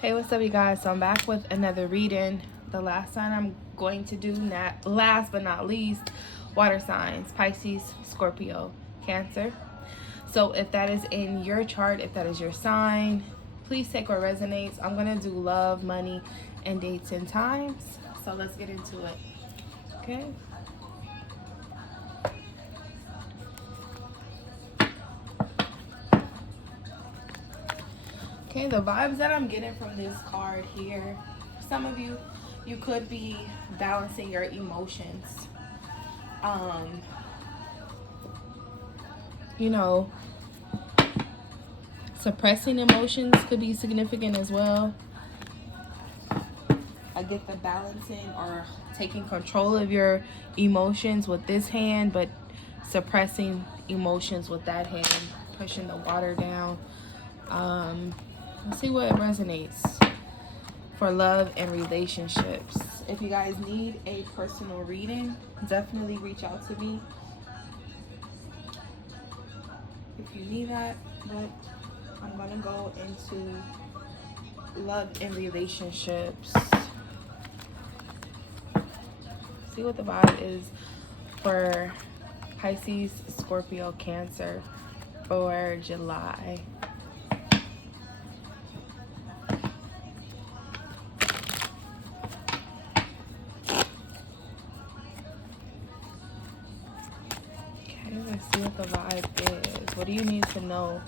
Hey, what's up, you guys? So I'm back with another reading. The last sign I'm going to do, last but not least, water signs: Pisces, Scorpio, Cancer. So if that is in your chart, if that is your sign, please take what resonates. I'm going to do love, money, and dates and times. So let's get into it. Okay. Okay, the vibes that I'm getting from this card here, some of you, you could be balancing your emotions. You know, suppressing emotions could be significant as well. I get the balancing or taking control of your emotions with this hand, but suppressing emotions with that hand, pushing the water down. Let's see what resonates for love and relationships. If you guys need a personal reading, definitely reach out to me if you need that. But I'm gonna go into love and relationships. See what the vibe is for Pisces, Scorpio, Cancer for July. Let's see what the vibe is. What do you need to know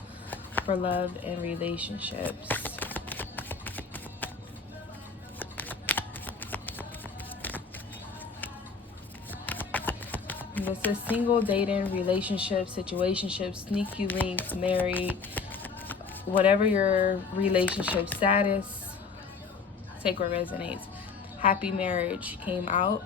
for love and relationships? This is single, dating, relationship, situationship, sneaky links, married, whatever your relationship status, take what resonates. Happy marriage came out.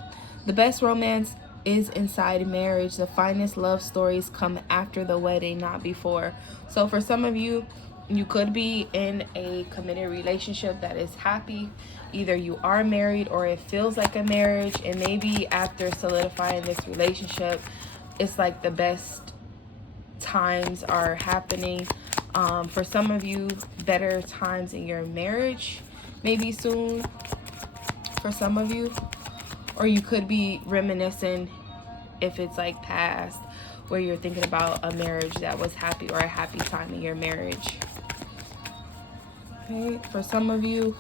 The best romance is inside marriage. The finest love stories come after the wedding, not before. So for some of you, you could be in a committed relationship that is happy. Either you are married or it feels like a marriage, and maybe after solidifying this relationship, it's like the best times are happening. For some of you, better times in your marriage maybe soon for some of you. Or you could be reminiscing if it's like past, where you're thinking about a marriage that was happy or a happy time in your marriage. Okay, for some of you,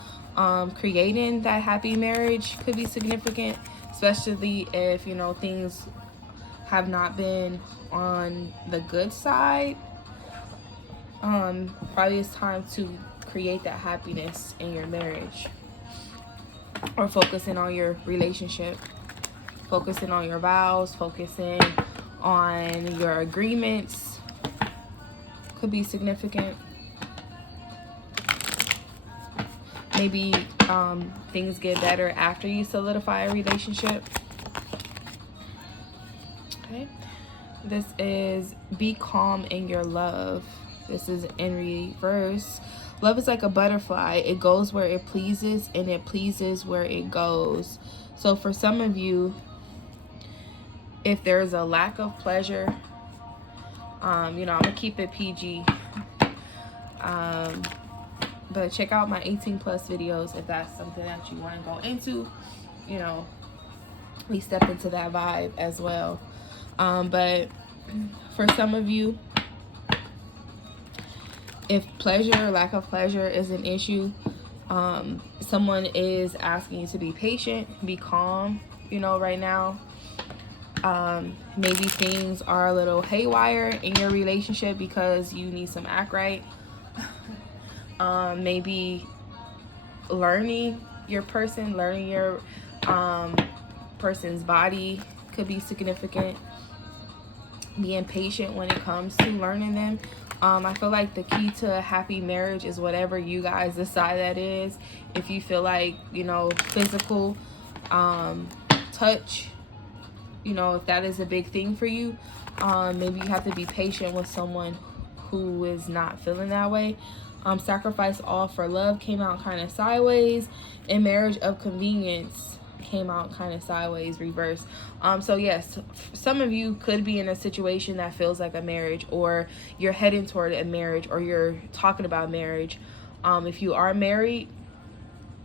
creating that happy marriage could be significant, especially if, you know, things have not been on the good side. Probably it's time to create that happiness in your marriage, or focusing on your relationship, focusing on your vows, focusing on your agreements could be significant. Maybe things get better after you solidify a relationship. Okay, this is be calm in your love. This is in reverse. Love is like a butterfly. It goes where it pleases, and it pleases where it goes. So for some of you, if there's a lack of pleasure, I'm gonna keep it PG. But check out my 18+ videos if that's something that you want to go into. You know, we step into that vibe as well. But for some of you, if pleasure or lack of pleasure is an issue, someone is asking you to be patient, be calm, right now. Maybe things are a little haywire in your relationship because you need some act right. Maybe learning your person's body could be significant. Being patient when it comes to learning them. I feel like the key to a happy marriage is whatever you guys decide that is. If you feel like, physical touch, if that is a big thing for you, maybe you have to be patient with someone who is not feeling that way. Sacrifice all for love came out kind of sideways, and marriage of convenience came out kind of sideways, reverse. So yes, some of you could be in a situation that feels like a marriage, or you're heading toward a marriage, or you're talking about marriage. If you are married,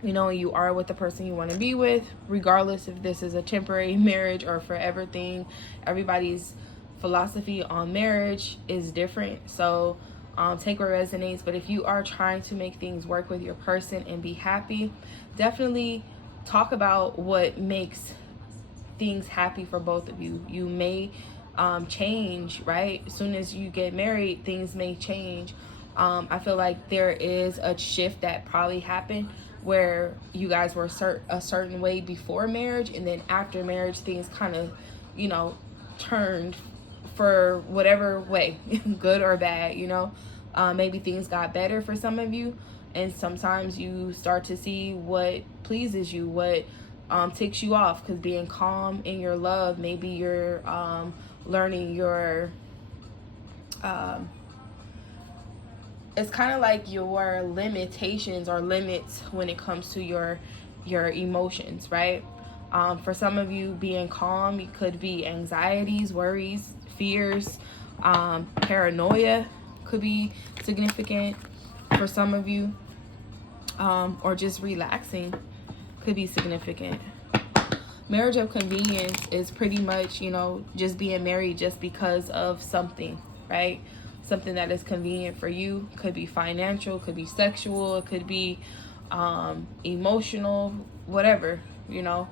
you know, you are with the person you want to be with, regardless if this is a temporary marriage or forever thing. Everybody's philosophy on marriage is different. So take what resonates. But if you are trying to make things work with your person and be happy, definitely talk about what makes things happy for both of you. You may change, right? As soon as you get married, things may change. I feel like there is a shift that probably happened where you guys were a certain way before marriage, and then after marriage, things kind of, you know, turned for whatever way, good or bad, you know. Maybe things got better for some of you, and sometimes you start to see what pleases you, what ticks you off, because being calm in your love, maybe you're learning your it's kind of like your limitations or limits when it comes to your emotions, right? For some of you, being calm, it could be anxieties, worries, fears, paranoia could be significant for some of you, or just relaxing could be significant. Marriage of convenience is pretty much, you know, just being married just because of something, right? Something that is convenient for you. Could be financial, could be sexual, it could be emotional, whatever, you know.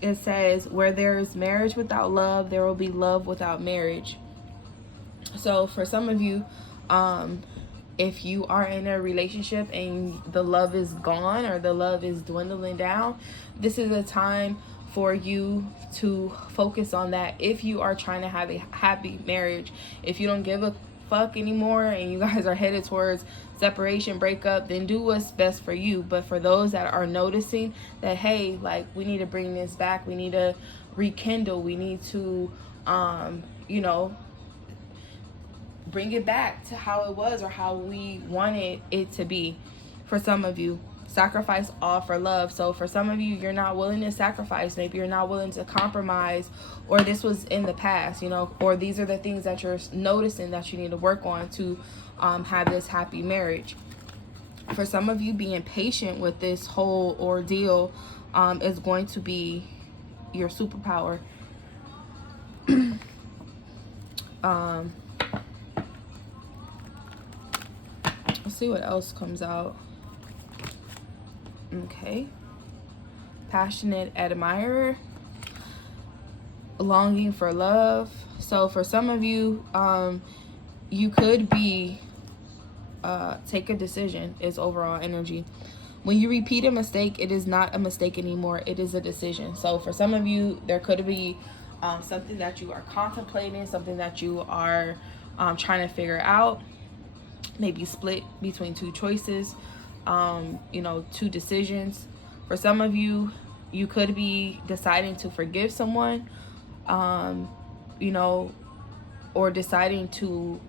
It says, where there is marriage without love, there will be love without marriage. So for some of you, if you are in a relationship and the love is gone or the love is dwindling down, this is a time for you to focus on that. If you are trying to have a happy marriage, if you don't give a fuck anymore and you guys are headed towards separation, breakup, then do what's best for you. But for those that are noticing that, hey, like, we need to bring this back, we need to rekindle, we need to you know, bring it back to how it was or how we wanted it to be. For some of you, sacrifice all for love. So for some of you, you're not willing to sacrifice. Maybe you're not willing to compromise, or this was in the past, you know, or these are the things that you're noticing that you need to work on to have this happy marriage. For some of you, being patient with this whole ordeal is going to be your superpower. Let's see what else comes out. Okay. Passionate admirer. Longing for love. So for some of you, you could be take a decision is overall energy. When you repeat a mistake, it is not a mistake anymore. It is a decision. So for some of you, there could be something that you are contemplating, something that you are trying to figure out. Maybe split between two choices, you know, two decisions. For some of you, you could be deciding to forgive someone, you know, or deciding to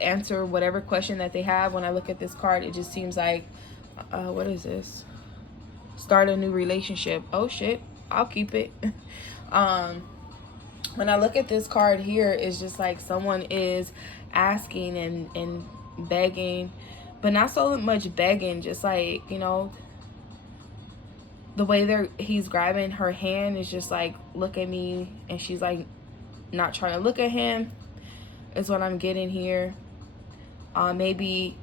answer whatever question that they have. When I look at this card, it just seems like, what is this? Start a new relationship. Oh shit, I'll keep it. When I look at this card here, it's just like someone is asking and begging, but not so much begging, just like, you know, the way he's grabbing her hand is just like, look at me, and she's like not trying to look at him, is what I'm getting here. Maybe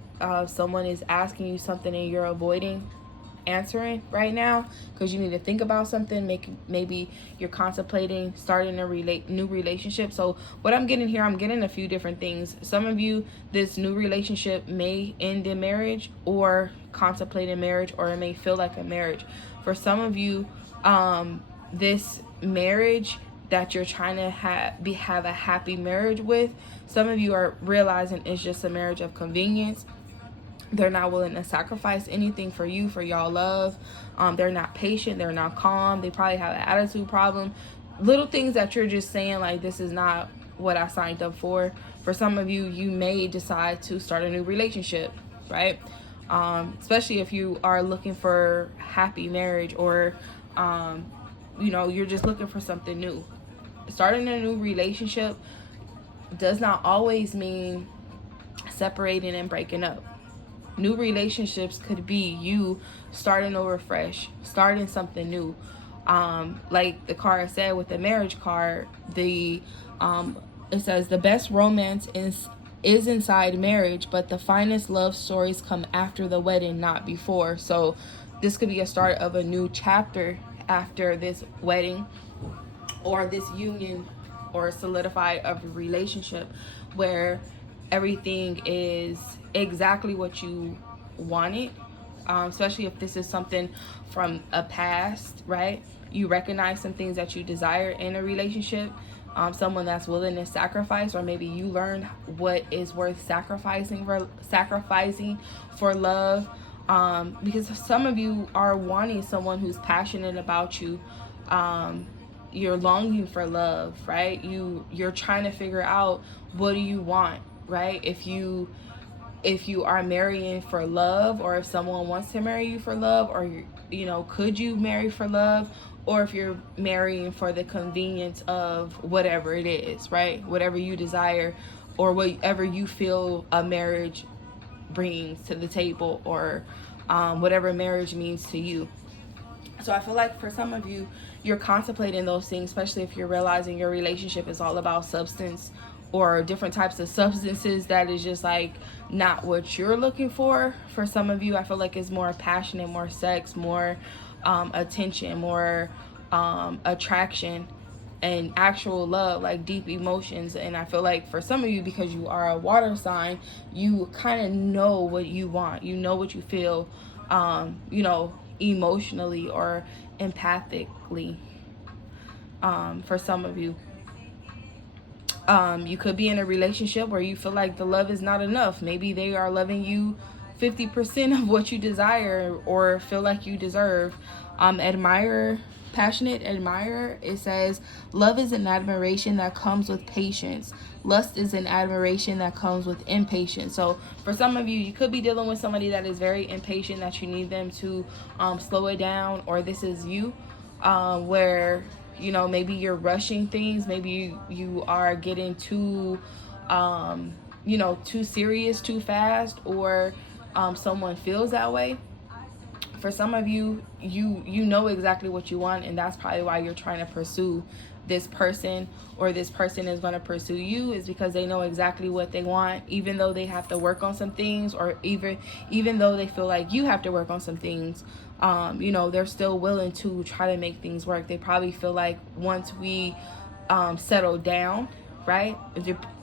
someone is asking you something and you're avoiding answering right now because you need to think about something. Maybe you're contemplating starting a new relationship. So what I'm getting here, I'm getting a few different things. Some of you, this new relationship may end in marriage or contemplating marriage, or it may feel like a marriage. For some of you, this marriage that you're trying to have a happy marriage with, some of you are realizing it's just a marriage of convenience. They're not willing to sacrifice anything for you, for y'all love. They're not patient. They're not calm. They probably have an attitude problem. Little things that you're just saying, like, this is not what I signed up for. For some of you, you may decide to start a new relationship, right? Especially if you are looking for happy marriage, or, you know, you're just looking for something new. Starting a new relationship does not always mean separating and breaking up. New relationships could be you starting over fresh, starting something new. Like the card said with the marriage card, it says the best romance is inside marriage, but the finest love stories come after the wedding, not before. So this could be a start of a new chapter after this wedding or this union or solidified of a relationship where everything is exactly what you wanted, especially if this is something from a past, right? You recognize some things that you desire in a relationship, someone that's willing to sacrifice, or maybe you learn what is worth sacrificing for love, because some of you are wanting someone who's passionate about you. You're longing for love, right? You're trying to figure out, what do you want, right? If you are marrying for love, or if someone wants to marry you for love, or could you marry for love, or if you're marrying for the convenience of whatever it is, right? Whatever you desire, or whatever you feel a marriage brings to the table, or whatever marriage means to you. So I feel like for some of you, you're contemplating those things, especially if you're realizing your relationship is all about substance or different types of substances that is just like not what you're looking for. For some of you, I feel like it's more passionate, more sex, more attention, more attraction, and actual love, like deep emotions. And I feel like for some of you, because you are a water sign, you kind of know what you want, you know what you feel, emotionally or empathically. For some of you, you could be in a relationship where you feel like the love is not enough. Maybe they are loving you 50% of what you desire or feel like you deserve. Passionate admirer, it says, love is an admiration that comes with patience. Lust is an admiration that comes with impatience. So for some of you, you could be dealing with somebody that is very impatient, that you need them to slow it down, or this is you, where maybe you're rushing things. Maybe you are getting too too serious too fast, or someone feels that way. For some of you, you know exactly what you want, and that's probably why you're trying to pursue this person, or this person is going to pursue you, is because they know exactly what they want, even though they have to work on some things, or even though they feel like you have to work on some things. They're still willing to try to make things work. They probably feel like once we settle down, right?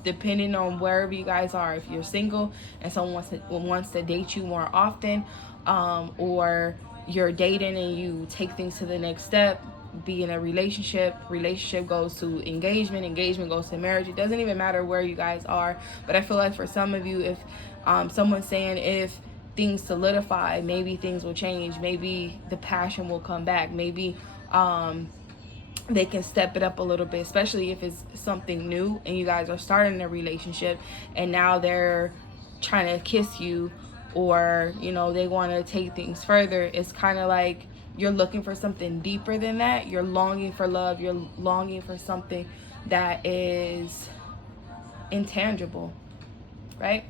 Depending on wherever you guys are, if you're single and someone wants to date you more often, or you're dating and you take things to the next step, be in a relationship goes to engagement goes to marriage. It doesn't even matter where you guys are. But I feel like for some of you, if someone's saying if things solidify, maybe things will change, maybe the passion will come back, maybe they can step it up a little bit, especially if it's something new and you guys are starting a relationship and now they're trying to kiss you, or they want to take things further. It's kind of like you're looking for something deeper than that. You're longing for love. You're longing for something that is intangible, right?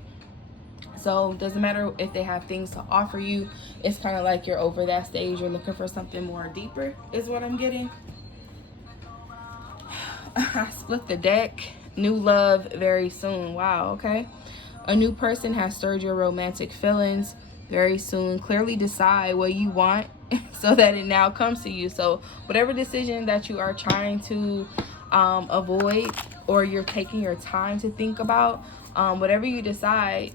So it doesn't matter if they have things to offer you. It's kind of like you're over that stage. You're looking for something more deeper is what I'm getting. I split the deck. New love very soon. Wow, okay. A new person has stirred your romantic feelings very soon. Clearly decide what you want so that it now comes to you. So whatever decision that you are trying to avoid, or you're taking your time to think about, whatever you decide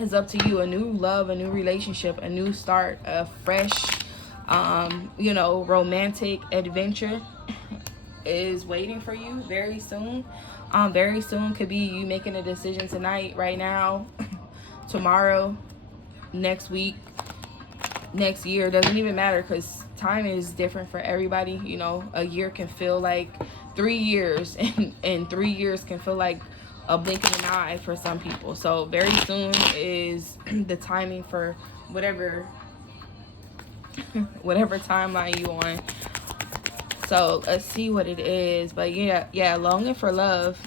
is up to you. A new love, a new relationship, a new start, a fresh, romantic adventure is waiting for you very soon. Very soon could be you making a decision tonight, right now, tomorrow, next week, next year. Doesn't even matter, because time is different for everybody. A year can feel like 3 years, and 3 years can feel like a blink of an eye for some people. So very soon is the timing for whatever timeline you on. So let's see what it is. But yeah, longing for love.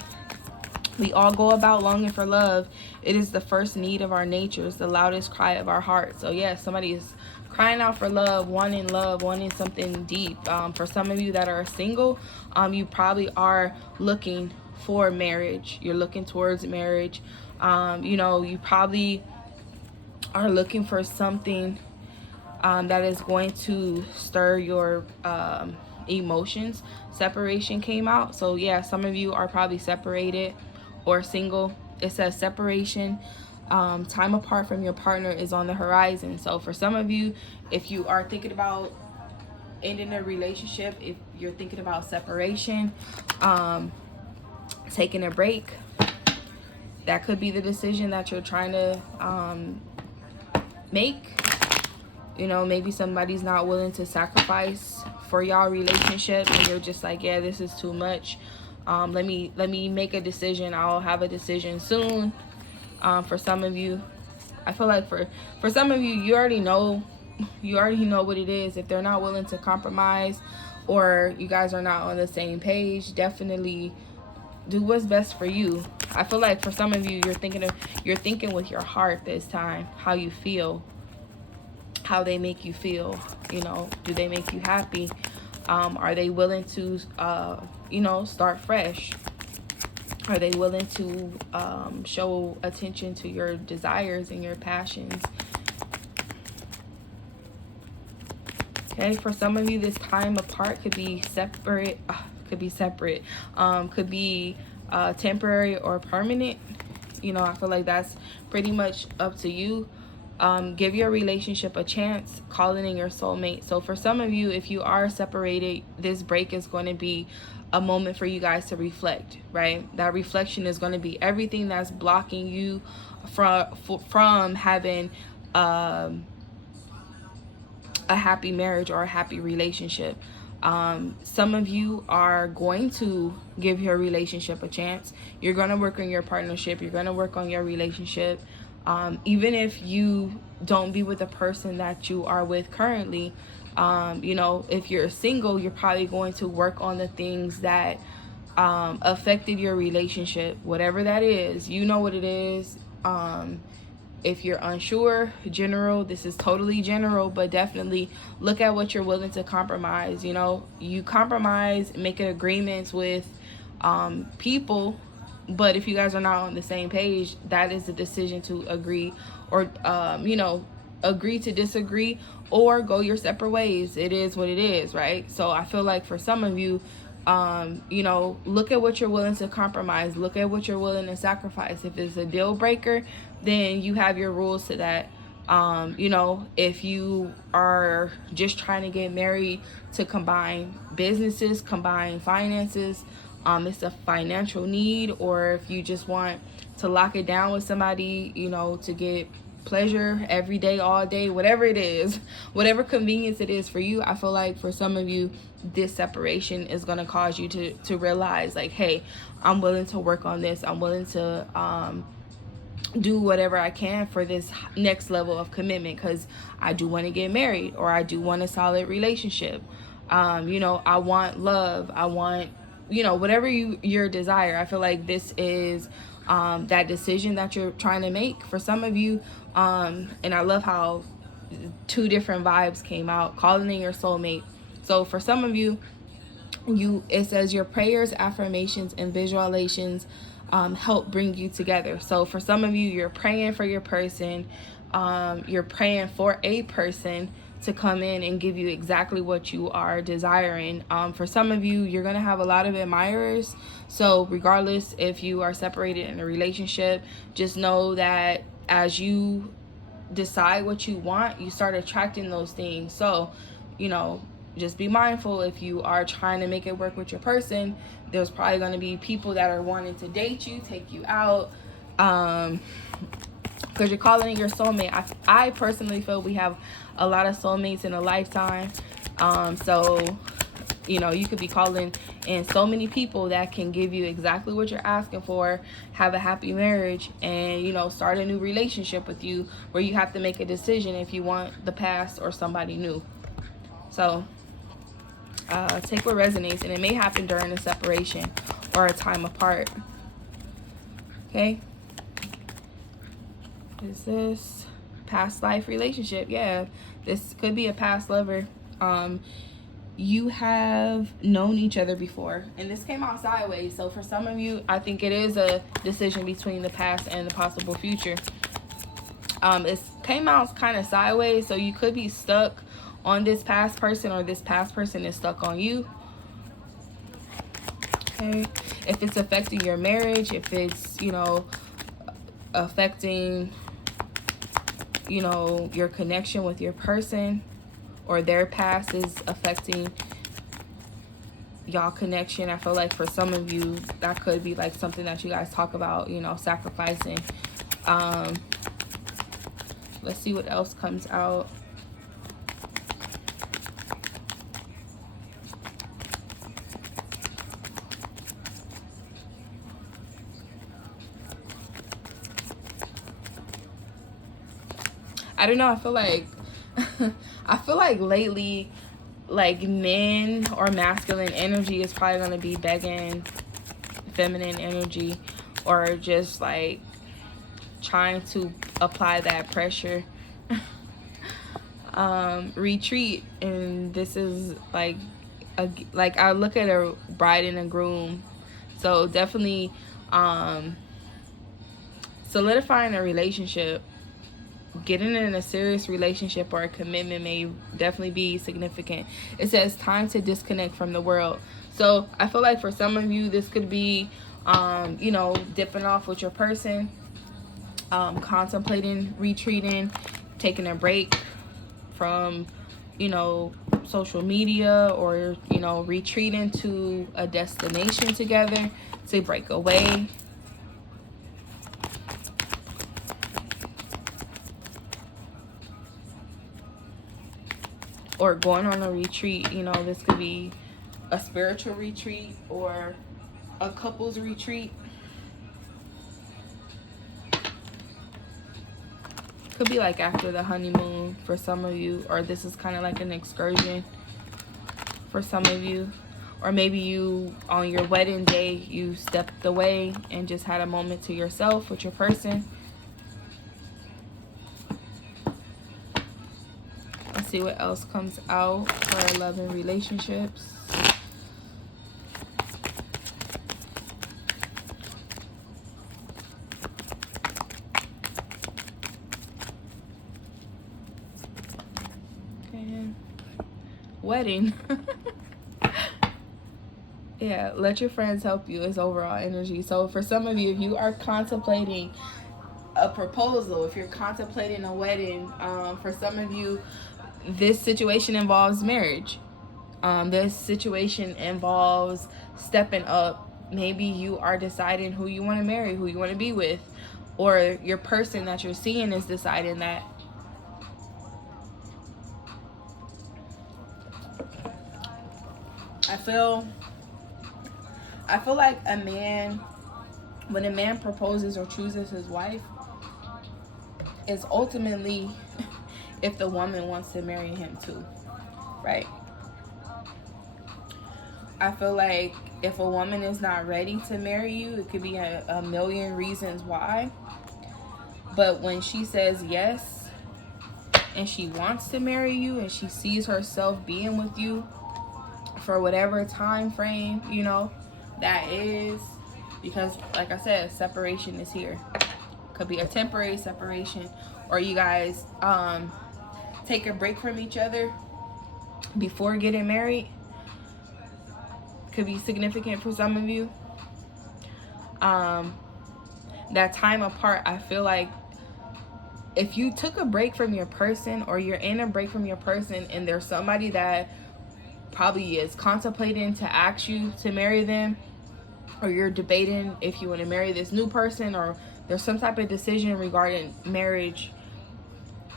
We all go about longing for love. It is the first need of our nature. It's the loudest cry of our heart. So yeah, somebody is crying out for love, wanting something deep. For some of you that are single, you probably are looking for marriage. You're looking towards marriage. You probably are looking for something that is going to stir your emotions. Separation came out. So yeah, some of you are probably separated or single. It says separation, time apart from your partner is on the horizon. So for some of you, if you are thinking about ending a relationship, if you're thinking about separation, taking a break, that could be the decision that you're trying to make. Maybe somebody's not willing to sacrifice for y'all relationship, and you're just like, yeah, this is too much. Let me make a decision. I'll have a decision soon. For some of you, I feel like for some of you, you already know what it is. If they're not willing to compromise, or you guys are not on the same page, definitely do what's best for you. I feel like for some of you, you're thinking with your heart this time, how you feel, how they make you feel. Do they make you happy? Are they willing to start fresh? Are they willing to show attention to your desires and your passions? Okay, for some of you, this time apart could be separate, could be temporary or permanent. I feel like that's pretty much up to you. Give your relationship a chance, calling in your soulmate. So for some of you, if you are separated, this break is going to be a moment for you guys to reflect, right? That reflection is going to be everything that's blocking you from having a happy marriage or a happy relationship. Some of you are going to give your relationship a chance. You're going to work on your partnership. You're going to work on your relationship. Even if you don't be with the person that you are with currently, if you're single, you're probably going to work on the things that affected your relationship, whatever that is. You know what it is. If you're unsure, this is totally general, but definitely look at what you're willing to compromise. You compromise, make agreements with people, but if you guys are not on the same page, that is a decision to agree or agree to disagree or go your separate ways. It is what it is, right? So I feel like for some of you, look at what you're willing to compromise. Look at what you're willing to sacrifice. If it's a deal breaker, then you have your rules to that. If you are just trying to get married to combine businesses, combine finances, it's a financial need, or if you just want to lock it down with somebody, to get pleasure every day, all day, whatever it is, whatever convenience it is for you. I feel like for some of you, this separation is going to cause you to realize, like, hey, I'm willing to work on this. I'm willing to do whatever I can for this next level of commitment, because I do want to get married, or I do want a solid relationship. I want love. I want, whatever your desire. I feel like this is that decision that you're trying to make. For some of you, and I love how two different vibes came out, calling in your soulmate. So for some of you, it says your prayers, affirmations, and visualizations help bring you together. So for some of you, you're praying for your person. You're praying for a person to come in and give you exactly what you are desiring. For some of you, you're going to have a lot of admirers. So regardless if you are separated in a relationship, just know that as you decide what you want, you start attracting those things. So, just be mindful. If you are trying to make it work with your person, there's probably going to be people that are wanting to date you, take you out, because you're calling it your soulmate. I personally feel we have a lot of soulmates in a lifetime. So you could be calling in so many people that can give you exactly what you're asking for, have a happy marriage, and start a new relationship with you, where you have to make a decision if you want the past or somebody new. So take what resonates, and it may happen during a separation or a time apart. Okay. Is this past life relationship? Yeah, this could be a past lover. You have known each other before, and this came out sideways. So for some of you, I think it is a decision between the past and the possible future. It came out kind of sideways, so you could be stuck on this past person, or this past person is stuck on you. Okay, if it's affecting your marriage, if it's, you know, affecting, you know, your connection with your person, or their past is affecting y'all connection. I feel like for some of you, that could be like something that you guys talk about, you know, sacrificing. Let's see what else comes out. I don't know, I feel like I feel like lately, like, men or masculine energy is probably going to be begging feminine energy, or just like trying to apply that pressure. Retreat. And this is like like I look at a bride and a groom, so definitely solidifying a relationship, getting in a serious relationship or a commitment may definitely be significant. It says time to disconnect from the world. So I feel like for some of you, this could be, you know, dipping off with your person, contemplating retreating, taking a break from, you know, social media, or, you know, retreating to a destination together to break away. Or going on a retreat. You know, this could be a spiritual retreat or a couples retreat. Could be like after the honeymoon for some of you, or this is kind of like an excursion for some of you. Or maybe you, on your wedding day, you stepped away and just had a moment to yourself with your person. Let's see what else comes out for love and relationships. Okay. Wedding. Yeah, let your friends help you is overall energy. So for some of you, if you are contemplating a proposal, if you're contemplating a wedding, for some of you, this situation involves marriage. This situation involves stepping up. Maybe you are deciding who you want to marry, who you want to be with, or your person that you're seeing is deciding that. I feel like a man, when a man proposes or chooses his wife, is ultimately if the woman wants to marry him too, right? I feel like if a woman is not ready to marry you, it could be a million reasons why. But when she says yes and she wants to marry you and she sees herself being with you for whatever time frame, you know, that is, because like I said, separation is here. Could be a temporary separation, or you guys take a break from each other before getting married. Could be significant for some of you. That time apart, I feel like if you took a break from your person, or you're in a break from your person, and there's somebody that probably is contemplating to ask you to marry them, or you're debating if you want to marry this new person, or there's some type of decision regarding marriage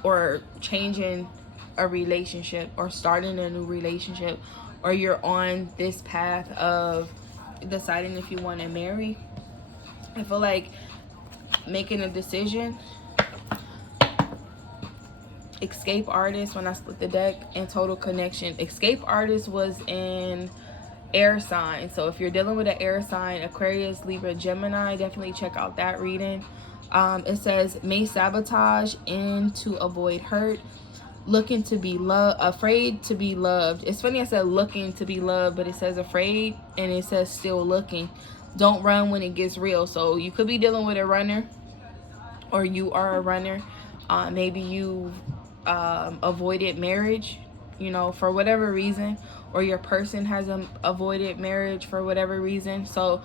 or changing a relationship or starting a new relationship, or you're on this path of deciding if you want to marry, I feel like making a decision. Escape Artist, when I split the deck, and Total Connection. Escape Artist was in air sign. So if you're dealing with an air sign, Aquarius, Libra, Gemini, definitely check out that reading. It says, may sabotage and to avoid hurt, looking to be loved, afraid to be loved. It's funny I said looking to be loved, but it says afraid and it says still looking. Don't run when it gets real. So you could be dealing with a runner, or you are a runner. Maybe you avoided marriage, you know, for whatever reason, or your person has avoided marriage for whatever reason. So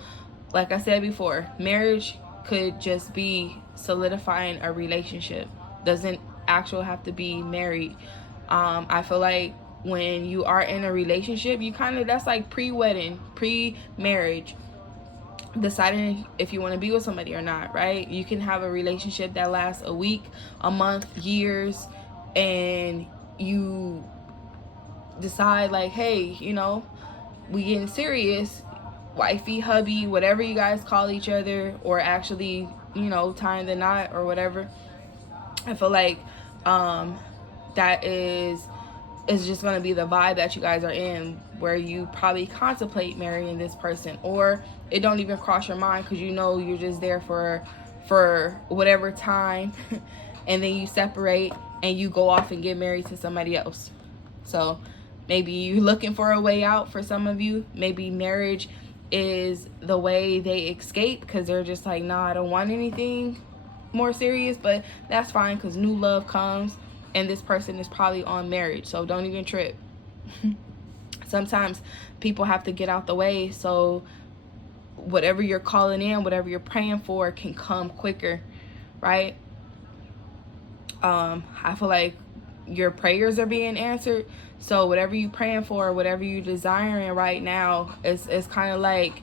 like I said before, marriage could just be solidifying a relationship. Doesn't actually have to be married. I feel like when you are in a relationship, you kind of, that's like pre-wedding, pre-marriage, deciding if you want to be with somebody or not, right? You can have a relationship that lasts a week, a month, years, and you decide like, hey, you know, we getting serious, wifey, hubby, whatever you guys call each other, or actually, you know, tying the knot or whatever. I feel like that is just going to be the vibe that you guys are in, where you probably contemplate marrying this person, or it don't even cross your mind because you know you're just there for whatever time and then you separate and you go off and get married to somebody else. So maybe you're looking for a way out. For some of you, maybe marriage is the way they escape because they're just like, nah, I don't want anything more serious. But that's fine because new love comes, and this person is probably on marriage, so don't even trip. Sometimes people have to get out the way so whatever you're calling in, whatever you're praying for, can come quicker, right? I feel like your prayers are being answered. So whatever you're praying for, whatever you're desiring right now, it's kind of like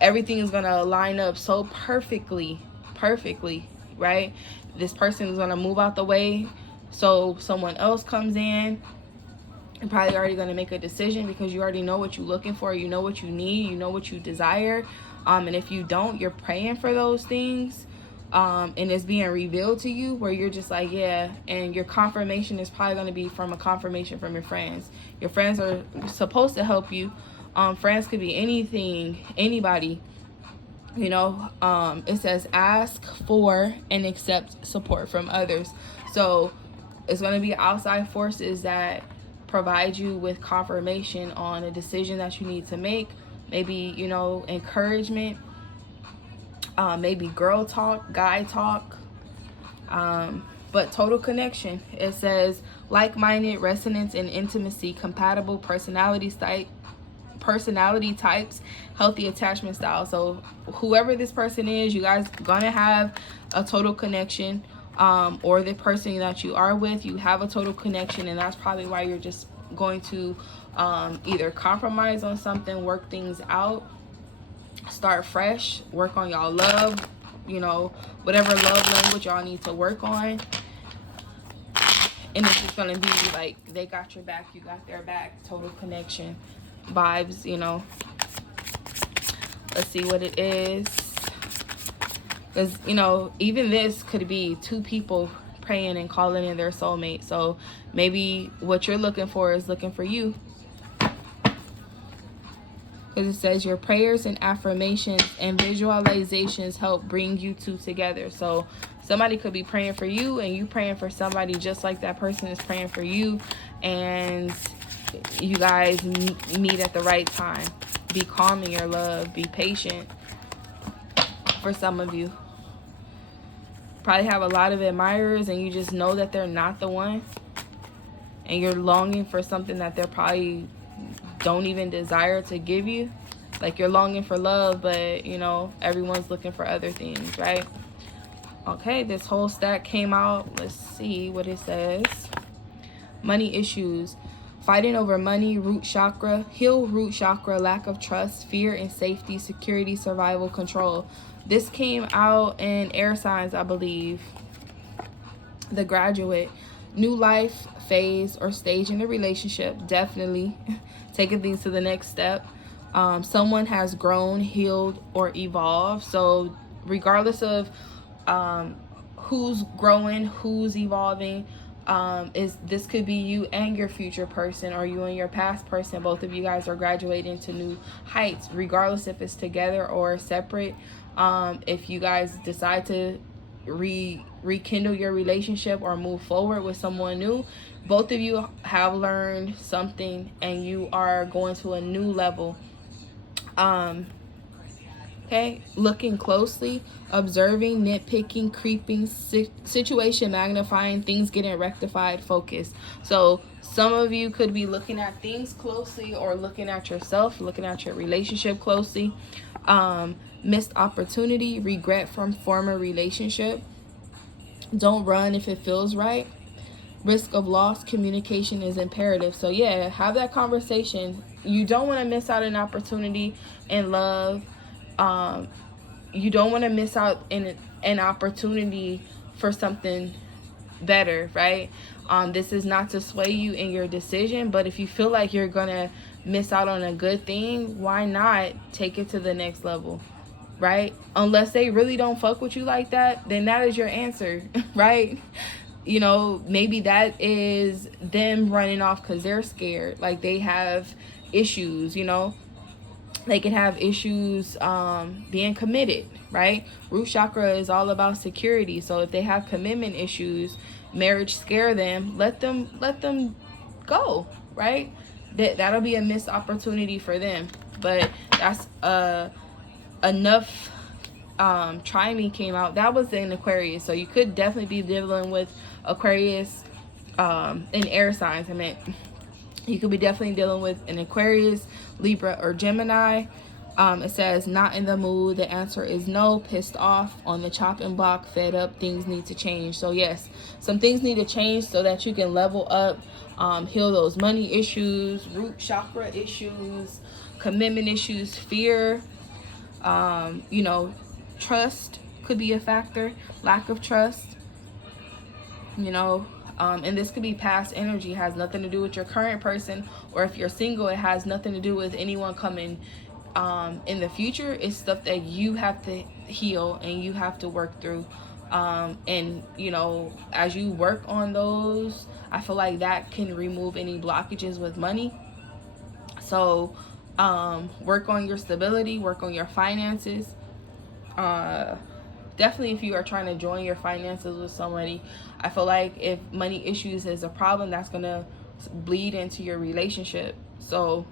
everything is going to line up so perfectly, right? This person is going to move out the way so someone else comes in. You're probably already going to make a decision because you already know what you're looking for. You know what you need. You know what you desire. And if you don't, you're praying for those things. And it's being revealed to you where you're just like, yeah. And your confirmation is probably going to be from a confirmation from your friends. Your friends are supposed to help you. Friends could be anything, anybody. You know, it says ask for and accept support from others. So it's going to be outside forces that provide you with confirmation on a decision that you need to make. Maybe, you know, encouragement, maybe girl talk, guy talk, but total connection. It says like-minded, resonance and intimacy, compatible personality types, healthy attachment style. So whoever this person is, you guys gonna have a total connection. Or the person that you are with, you have a total connection, and that's probably why you're just going to either compromise on something, work things out, start fresh, work on y'all love, you know, whatever love language y'all need to work on. And it's just gonna be like they got your back, you got their back, total connection vibes, you know. Let's see what it is. Because, you know, even this could be two people praying and calling in their soulmate. So maybe what you're looking for is looking for you. Because it says your prayers and affirmations and visualizations help bring you two together. So somebody could be praying for you and you praying for somebody just like that person is praying for you. And you guys meet at the right time. Be calm in your love. Be patient. For some of you, probably have a lot of admirers and you just know that they're not the one, and you're longing for something that they're probably don't even desire to give you. Like you're longing for love, but you know everyone's looking for other things, right? Okay, this whole stack came out. Let's see what it says. Money issues. Fighting over money, root chakra, heal root chakra, lack of trust, fear and safety, security, survival, control. This came out in air signs, I believe. The Graduate. New life phase or stage in the relationship. Definitely taking things to the next step. Someone has grown, healed, or evolved. So regardless of who's growing, who's evolving, Is this could be you and your future person, or you and your past person. Both of you guys are graduating to new heights, regardless if it's together or separate. If you guys decide to rekindle your relationship or move forward with someone new, both of you have learned something and you are going to a new level. Okay, looking closely, observing, nitpicking, creeping, situation magnifying, things getting rectified, focus. So some of you could be looking at things closely, or looking at yourself, looking at your relationship closely. Missed opportunity, regret from former relationship. Don't run if it feels right. Risk of loss, communication is imperative. So yeah, have that conversation. You don't want to miss out an opportunity in love. You don't want to miss out in an opportunity for something better, right? This is not to sway you in your decision, but if you feel like you're gonna miss out on a good thing, why not take it to the next level, right? Unless they really don't fuck with you like that, then that is your answer, right? You know, maybe that is them running off because they're scared, like they have issues, you know. They can have issues being committed, right? Root chakra is all about security. So if they have commitment issues, marriage scare them, let them go, right? That'll be a missed opportunity for them. But that's enough. Try Me came out. That was in Aquarius. So you could definitely be dealing with Aquarius in air signs. I meant you could be definitely dealing with an Aquarius, Libra, or Gemini. It says, not in the mood. The answer is no. Pissed off, on the chopping block, fed up, things need to change. So yes, some things need to change so that you can level up, heal those money issues, root chakra issues, commitment issues, fear, you know, trust could be a factor, lack of trust, you know. And this could be past energy, has nothing to do with your current person, or if you're single, it has nothing to do with anyone coming in the future. It's stuff that you have to heal and you have to work through. And you know, as you work on those, I feel like that can remove any blockages with money. So work on your stability, work on your finances. Definitely if you are trying to join your finances with somebody, I feel like if money issues is a problem, that's gonna bleed into your relationship. So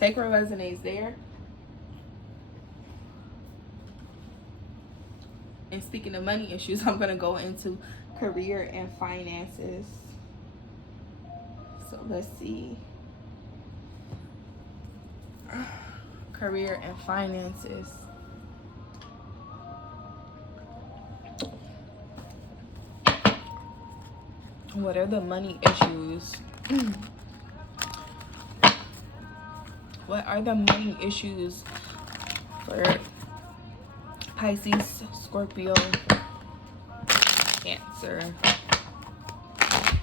take what resonates there. And speaking of money issues, I'm gonna go into career and finances. So let's see. Career and finances. What are the money issues? What are the money issues for Pisces, Scorpio, Cancer?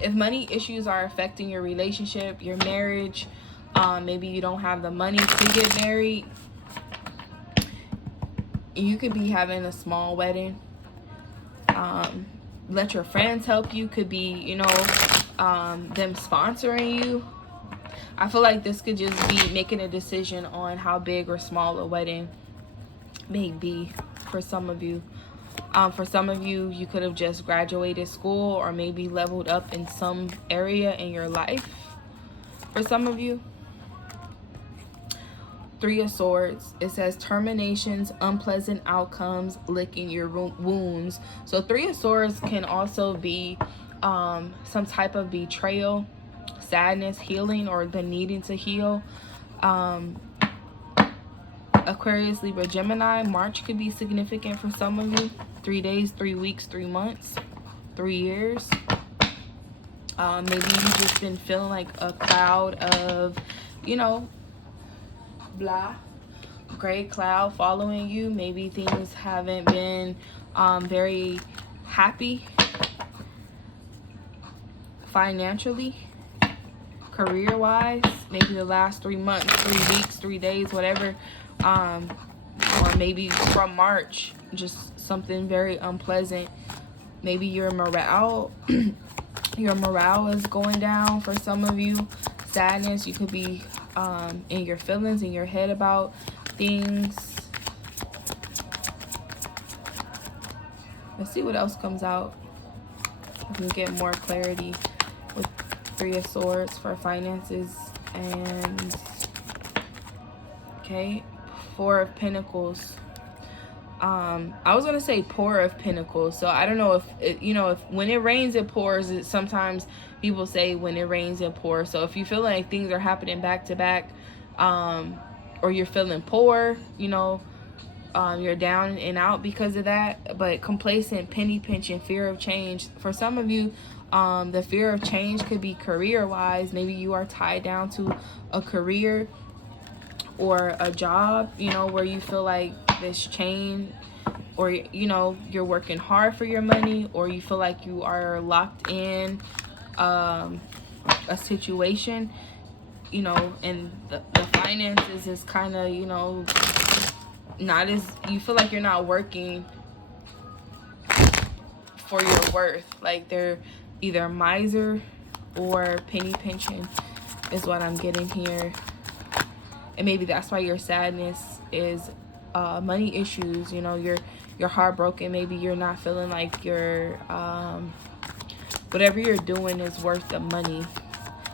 If money issues are affecting your relationship, your marriage, maybe you don't have the money to get married, you could be having a small wedding. Let your friends help you. Could be, you know, them sponsoring you. I feel like this could just be making a decision on how big or small a wedding may be for some of you. For some of you, you could have just graduated school or maybe leveled up in some area in your life. For some of you, Three of Swords, it says terminations, unpleasant outcomes, licking your wounds. So Three of Swords can also be some type of betrayal, sadness, healing, or the needing to heal. Aquarius, Libra, Gemini, March could be significant for some of you. 3 days, 3 weeks, 3 months, 3 years. Maybe you've just been feeling like a cloud of, you know, blah, gray cloud following you. Maybe things haven't been very happy financially, career wise. Maybe the last 3 months, 3 weeks, 3 days, whatever. Or maybe from March, just something very unpleasant. Maybe your morale Your morale is going down for some of you. Sadness, you could be in your feelings, in your head about things. Let's see what else comes out. We can get more clarity with 3 of Swords for finances. And okay, 4 of Pentacles. I was gonna say Pour of Pentacles. So I don't know if if when it rains it pours. Sometimes people say when it rains it pours. So if you feel like things are happening back to back, or you're feeling poor, you're down and out because of that. But complacent, penny pinching, fear of change. For some of you, the fear of change could be career wise. Maybe you are tied down to a career or a job, where you feel like this chain, or you're working hard for your money, or you feel like you are locked in a situation, and the finances is kind of, not as, you feel like you're not working for your worth. Like they're either miser or penny pinching is what I'm getting here. And maybe that's why your sadness is money issues. You're heartbroken. Maybe you're not feeling like your whatever you're doing is worth the money,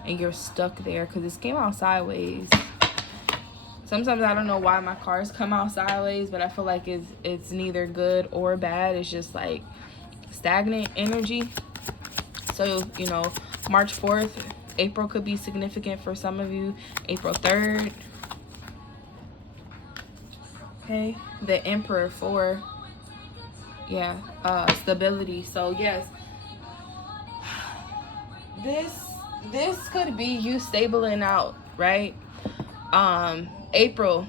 and you're stuck there because this came out sideways. Sometimes I don't know why my cards come out sideways, but I feel like it's neither good or bad. It's just like stagnant energy. So March 4th, April could be significant for some of you. April 3rd. Okay, the Emperor, 4. Yeah, stability. So yes, this could be you stabling out, right? April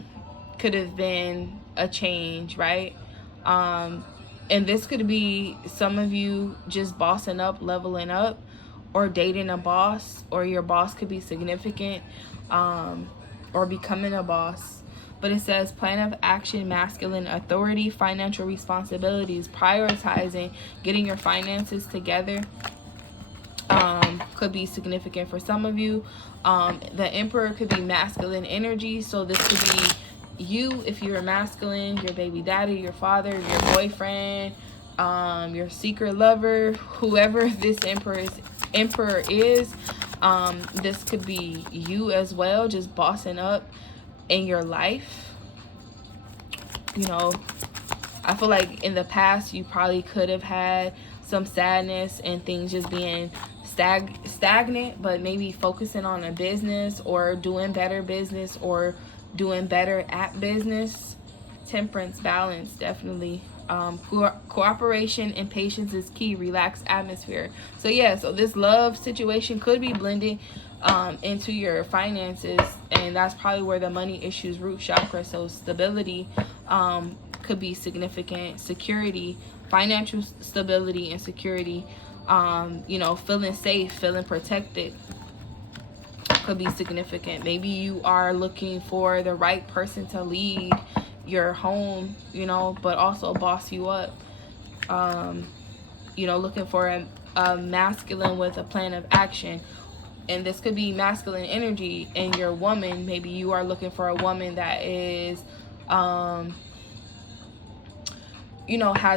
could have been a change, right? And this could be some of you just bossing up, leveling up, or dating a boss, or your boss could be significant, or becoming a boss. But it says plan of action, masculine authority, financial responsibilities, prioritizing, getting your finances together, could be significant for some of you. The Emperor could be masculine energy. So this could be you if you're masculine, your baby daddy, your father, your boyfriend, your secret lover, whoever this emperor is. This could be you as well, just bossing up in your life. I feel like in the past you probably could have had some sadness and things just being stagnant, but maybe focusing on a business or doing better business or doing better at business. Temperance, balance, definitely. Cooperation and patience is key. Relaxed atmosphere. So yeah, so this love situation could be blending into your finances, and that's probably where the money issues root chakra. So stability could be significant. Security, financial stability and security, feeling safe, feeling protected could be significant. Maybe you are looking for the right person to lead your home, but also boss you up. Looking for a masculine with a plan of action. And this could be masculine energy in your woman. Maybe you are looking for a woman that is, has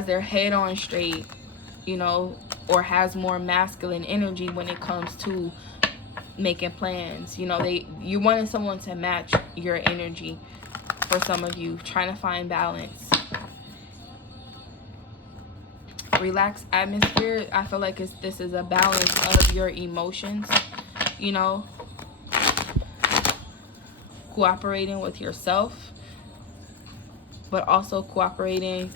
their head on straight, or has more masculine energy when it comes to making plans. You wanted someone to match your energy. For some of you, trying to find balance. Relaxed atmosphere. I feel like this is a balance of your emotions. Cooperating with yourself, but also cooperating,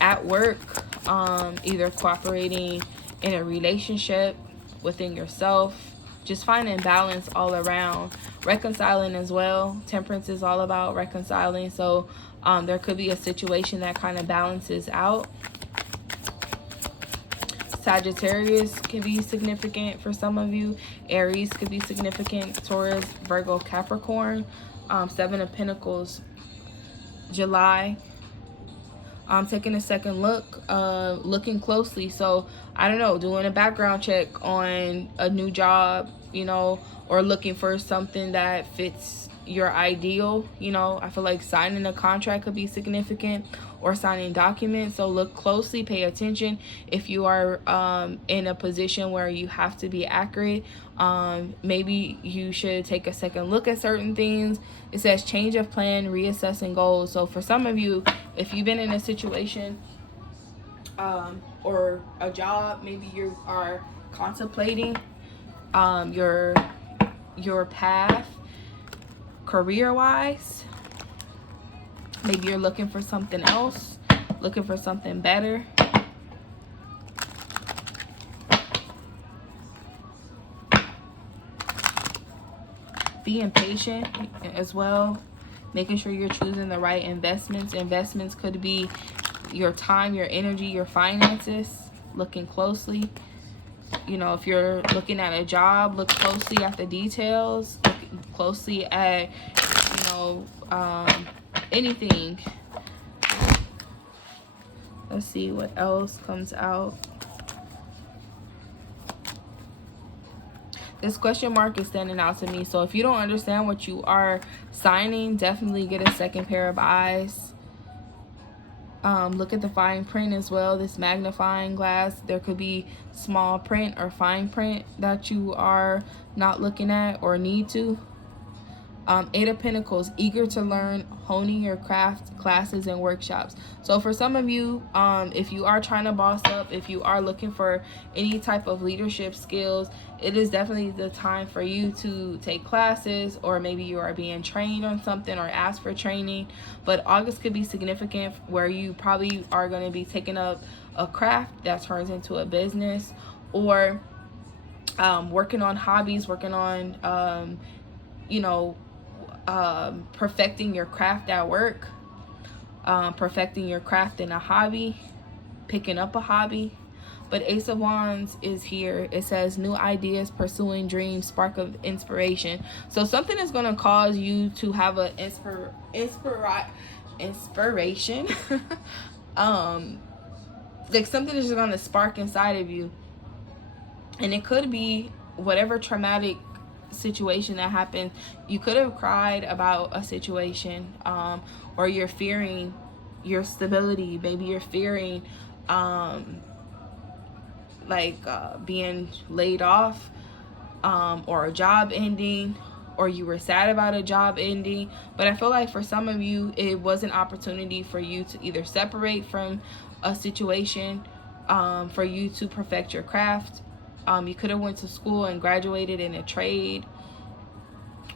at work. Either cooperating in a relationship, within yourself. Just finding balance all around. Reconciling as well. Temperance is all about reconciling. So there could be a situation that kind of balances out. Sagittarius can be significant for some of you. Aries could be significant. Taurus, Virgo, Capricorn. 7 of Pentacles, July. taking a second look, looking closely. So I don't know, doing a background check on a new job, you know, or looking for something that fits your ideal. You know, I feel like signing a contract could be significant, or signing documents. So look closely, pay attention. If you are in a position where you have to be accurate, maybe you should take a second look at certain things. It says change of plan, reassessing goals. So for some of you, if you've been in a situation or a job, maybe you are contemplating your path career wise. Maybe you're looking for something else, looking for something better. Being patient as well, making sure you're choosing the right investments. Investments could be your time, your energy, your finances. Looking closely, you know, if you're looking at a job, look closely at the details, look closely at, you know, anything. Let's see what else comes out. This question mark is standing out to me. So if you don't understand what you are signing, definitely get a second pair of eyes. Look at the fine print as well, this magnifying glass. There could be small print or fine print that you are not looking at or need to. Eight of Pentacles, eager to learn, honing your craft, classes and workshops. So for some of you, if you are trying to boss up, if you are looking for any type of leadership skills, it is definitely the time for you to take classes, or maybe you are being trained on something or ask for training. But August could be significant where you probably are going to be taking up a craft that turns into a business, or working on hobbies, working on, you know, perfecting your craft at work, perfecting your craft in a hobby, picking up a hobby. But Ace of Wands is here. It says new ideas, pursuing dreams, spark of inspiration. So something is going to cause you to have an inspiration. Like something is just going to spark inside of you. And it could be whatever traumatic situation that happened. You could have cried about a situation, or you're fearing your stability. Maybe you're fearing being laid off, or a job ending, or you were sad about a job ending. But I feel like for some of you, it was an opportunity for you to either separate from a situation, for you to perfect your craft. You could have went to school and graduated in a trade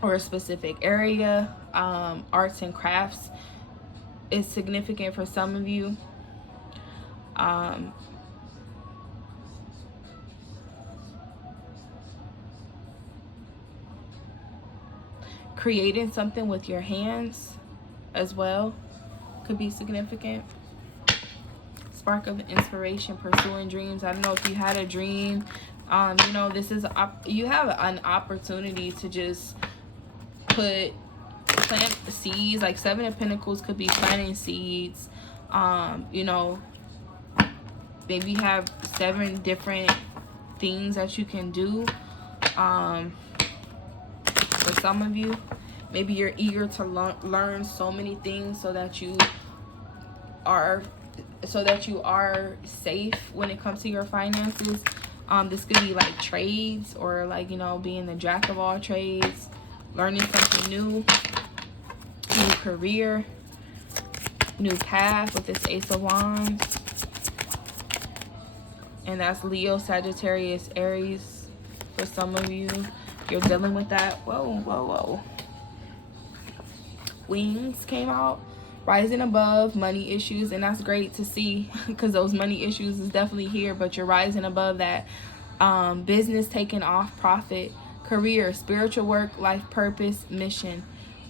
or a specific area. Arts and crafts is significant for some of you. Creating something with your hands as well could be significant. Spark of inspiration, pursuing dreams. I don't know if you had a dream. You know, this is you have an opportunity to just plant seeds. Like Seven of Pentacles could be planting seeds. You know, maybe you have 7 different things that you can do. For some of you, maybe you're eager to learn so many things so that you are safe when it comes to your finances. This could be like trades, or like, you know, being the jack of all trades, learning something new career, new path with this Ace of Wands. And that's Leo, Sagittarius, Aries. For some of you, you're dealing with that. Whoa. Wings came out. Rising above, money issues, and that's great to see, because those money issues is definitely here, but you're rising above that. Business taking off, profit, career, spiritual work, life purpose, mission.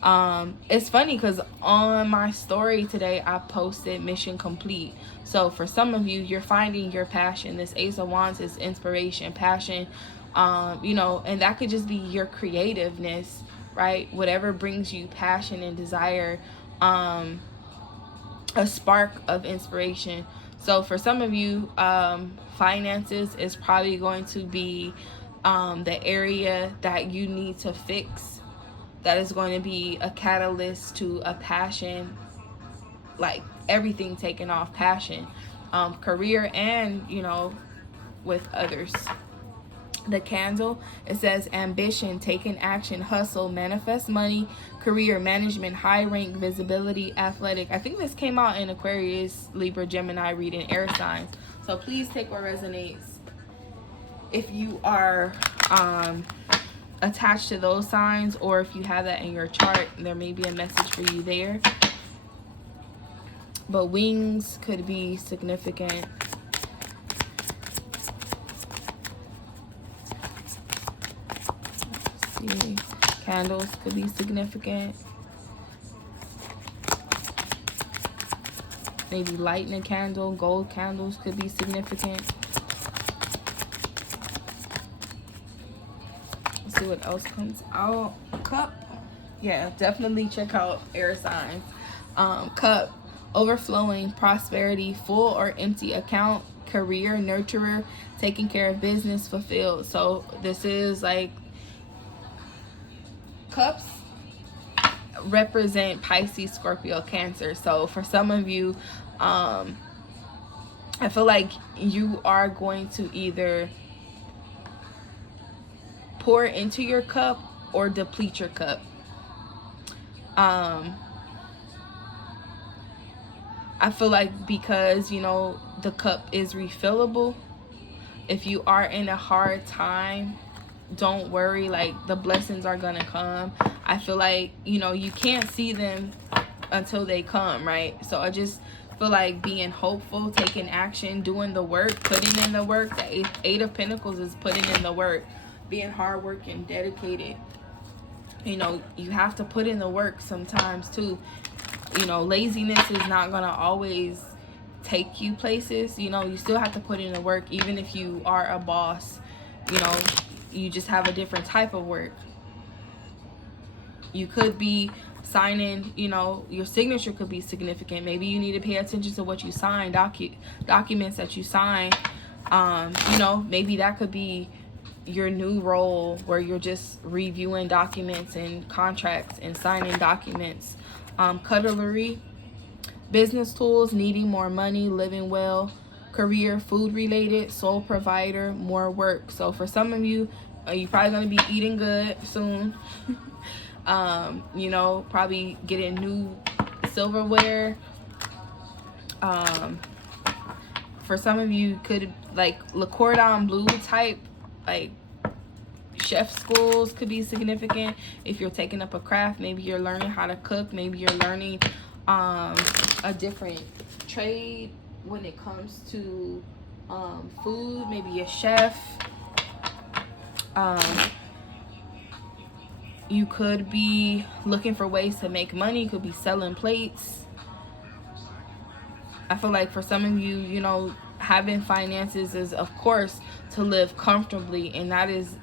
It's funny because on my story today, I posted mission complete. So for some of you, you're finding your passion. This Ace of Wands is inspiration, passion, you know, and that could just be your creativeness, right? Whatever brings you passion and desire. a spark of inspiration. So for some of you, finances is probably going to be the area that you need to fix. That is going to be a catalyst to a passion, like everything taking off, passion, career, and with others. The candle, it says ambition, taking action, hustle, manifest money, career, management, high rank, visibility, athletic. I think this came out in Aquarius, Libra, Gemini, reading air signs. So please take what resonates. If you are attached to those signs, or if you have that in your chart, there may be a message for you there. But wings could be significant. Candles could be significant. Maybe lighting a candle. Gold candles could be significant. Let's see what else comes out. Cup. Yeah, definitely check out air signs. Cup. Overflowing, prosperity, full or empty account, career, nurturer, taking care of business, fulfilled. So this is like, cups represent Pisces, Scorpio, Cancer. So for some of you, I feel like you are going to either pour into your cup or deplete your cup. I feel like because the cup is refillable, if you are in a hard time, don't worry, like the blessings are gonna come. I feel like you can't see them until they come, right? So I just feel like being hopeful, taking action, doing the work, putting in the work. The eight of Pentacles is putting in the work, being hardworking, dedicated. You have to put in the work sometimes too. Laziness is not gonna always take you places. You still have to put in the work, even if you are a boss. You just have a different type of work. You could be signing, your signature could be significant. Maybe you need to pay attention to what you sign, documents that you sign. Maybe that could be your new role, where you're just reviewing documents and contracts and signing documents. Cutlery, business tools, needing more money, living well, career, food related, sole provider, more work. So for some of you, you're probably going to be eating good soon. Probably getting new silverware. For some of you, could like Le Cordon Bleu type, like chef schools could be significant. If you're taking up a craft, maybe you're learning how to cook, maybe you're learning a different trade when it comes to food, maybe a chef. You could be looking for ways to make money. You could be selling plates. I feel like for some of you, having finances is, of course, to live comfortably, and that is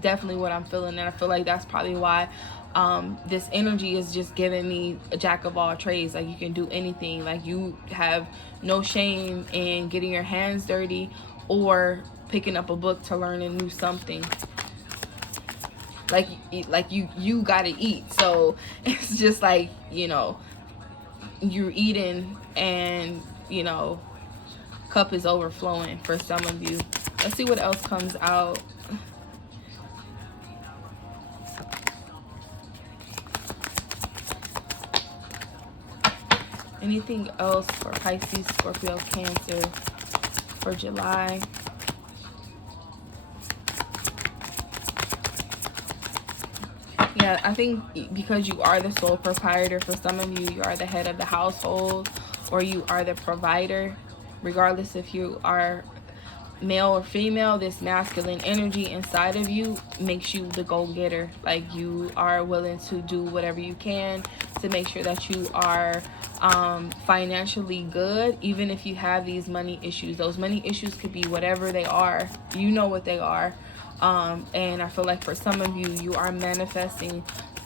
definitely what I'm feeling. And I feel like that's probably why this energy is just giving me a jack of all trades. Like, you can do anything. Like, you have no shame in getting your hands dirty or picking up a book to learn a new something. Like you gotta eat, so it's just like, you're eating and cup is overflowing for some of you. Let's see what else comes out. Anything else for Pisces, Scorpio, Cancer for July? Yeah, I think because you are the sole proprietor, for some of you, you are the head of the household, or you are the provider. Regardless if you are male or female, this masculine energy inside of you makes you the go-getter. Like, you are willing to do whatever you can to make sure that you are financially good, even if you have these money issues. Those money issues could be whatever they are. You know what they are. And I feel like for some of you, you are manifesting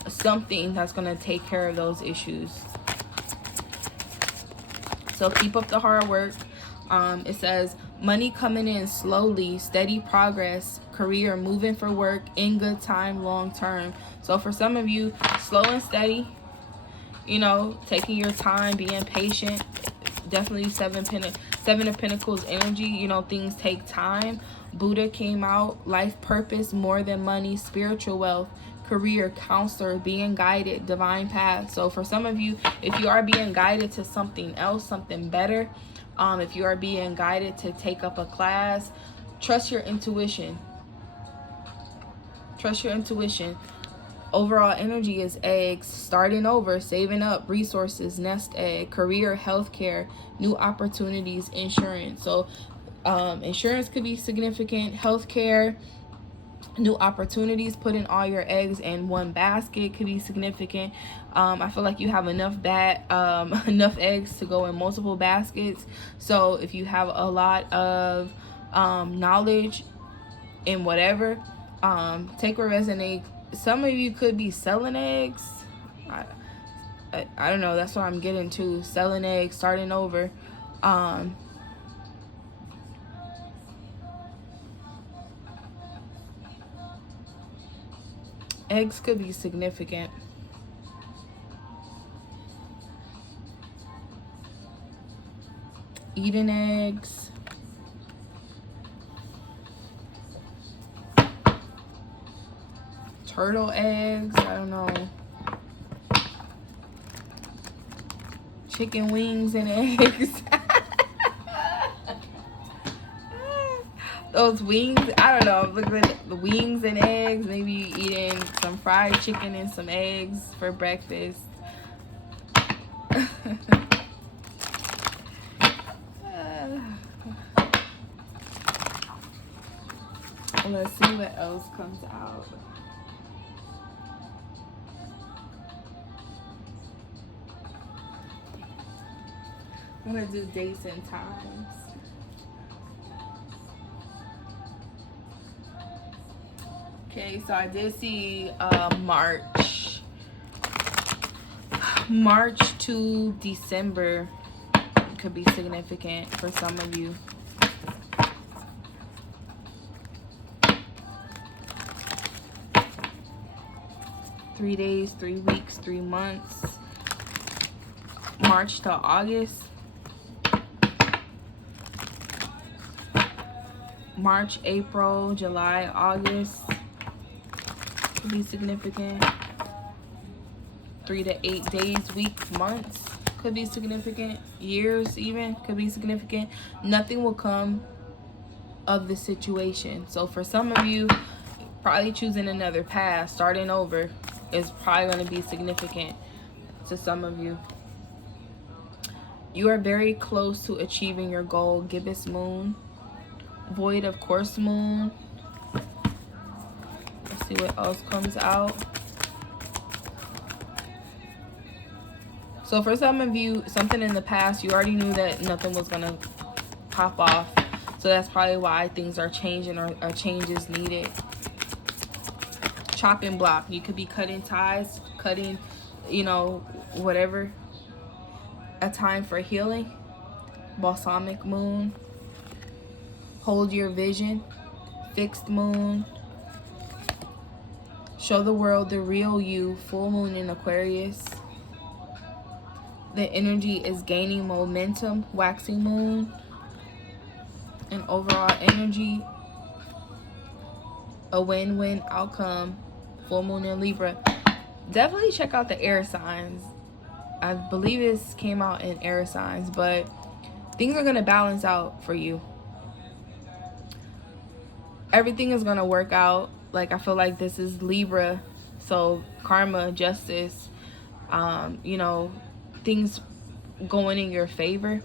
something that's going to take care of those issues. So keep up the hard work. It says money coming in slowly, steady progress, career moving for work, in good time, long term. So for some of you, slow and steady, you know, taking your time, being patient. Definitely seven of Pentacles energy. You know, things take time. Buddha came out. Life purpose, more than money, spiritual wealth, career, counselor, being guided, divine path. So for some of you, if you are being guided to something else, something better, if you are being guided to take up a class, trust your intuition. Trust your intuition. Overall energy is eggs, starting over, saving up, resources, nest egg, career, healthcare, new opportunities, insurance. So insurance could be significant, healthcare, new opportunities, putting all your eggs in one basket could be significant. I feel like you have enough enough eggs to go in multiple baskets. So if you have a lot of knowledge in whatever, take what resonates. Some of you could be selling eggs. I don't know. That's what I'm getting to. Selling eggs, starting over. Eggs could be significant. Eating eggs. Turtle eggs. I don't know. Chicken wings and eggs. Those wings, I don't know. Look at the wings and eggs. Maybe eating some fried chicken and some eggs for breakfast. Let's see what else comes out. I'm gonna do dates and times. Okay, so I did see March to December could be significant for some of you. Three days, 3 weeks, 3 months. March to August. March, April, July, August could be significant. 3 to 8 days, weeks, months could be significant. Years even could be significant. Nothing will come of the situation. So for some of you, probably choosing another path, starting over, is probably going to be significant to some of you. You are very close to achieving your goal. Gibbous moon. Void of course moon. Let's see what else comes out. So for some of you, something in the past, you already knew that nothing was going to pop off. So that's probably why things are changing, or change is needed. Chopping block. You could be cutting ties, cutting, you know, whatever. A time for healing. Balsamic moon. Hold your vision. Fixed moon. Show the world the real you. Full moon in Aquarius. The energy is gaining momentum. Waxing moon. And overall energy, a win-win outcome. Full moon in Libra. Definitely check out the air signs. I believe this came out in air signs, but things are going to balance out for you. Everything is going to work out. Like, I feel like this is Libra, so karma, justice, you know, things going in your favor,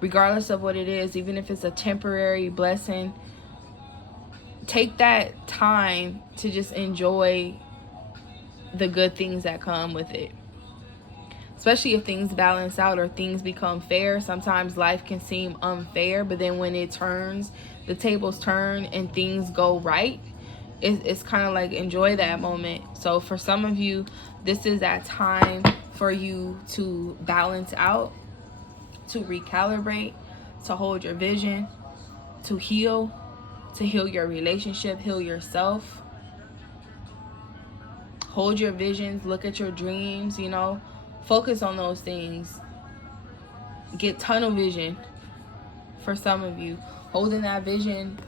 regardless of what it is. Even if it's a temporary blessing, take that time to just enjoy the good things that come with it. Especially if things balance out or things become fair. Sometimes life can seem unfair, but then when it turns, the tables turn and things go right, it's kind of like enjoy that moment. So for some of you, this is that time for you to balance out. to recalibrate, to hold your vision, to heal your relationship, heal yourself. Hold your visions, look at your dreams, you know, focus on those things. Get tunnel vision for some of you. Holding that vision,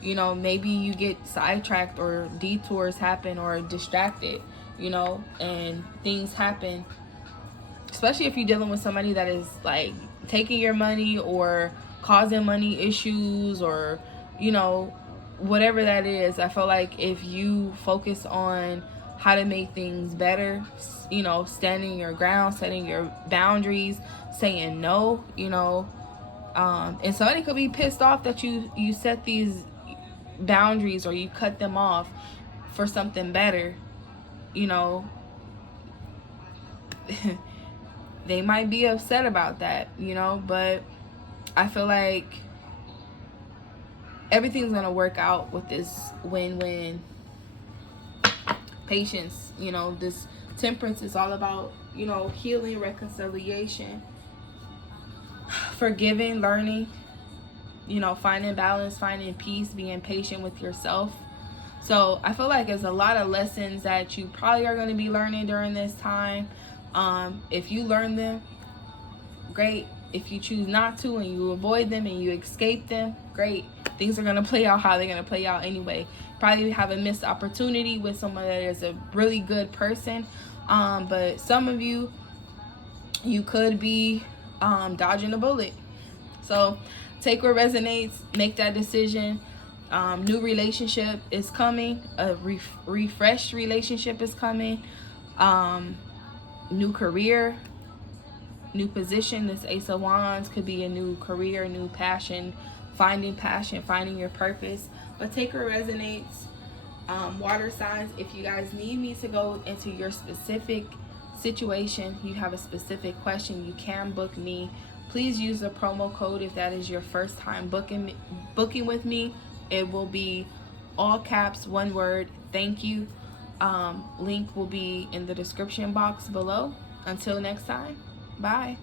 you know, maybe you get sidetracked or detours happen or distracted, you know, and things happen. Especially if you're dealing with somebody that is like taking your money or causing money issues or, you know, whatever that is. I feel like if you focus on how to make things better, you know, standing your ground, setting your boundaries, saying no, you know, and somebody could be pissed off that you set these boundaries or you cut them off for something better, you know. They might be upset about that, you know, but I feel like everything's gonna work out with this win-win. Patience, you know, this temperance is all about, you know, healing, reconciliation, forgiving, learning, you know, finding balance, finding peace, being patient with yourself. So I feel like there's a lot of lessons that you probably are going to be learning during this time. If you learn them, great. If you choose not to and you avoid them and you escape them, great. Things are going to play out how they're going to play out anyway. Probably have a missed opportunity with someone that is a really good person. But some of you could be dodging a bullet. So take what resonates, make that decision. New relationship is coming. A refreshed relationship is coming. New career, new position. This Ace of Wands could be a new career, new passion, finding your purpose. But take what resonates. Water signs, if you guys need me to go into your specific situation, you have a specific question, you can book me. Please use the promo code if that is your first time booking with me. It will be all caps, one word, thank you. Link will be in the description box below. Until next time, bye.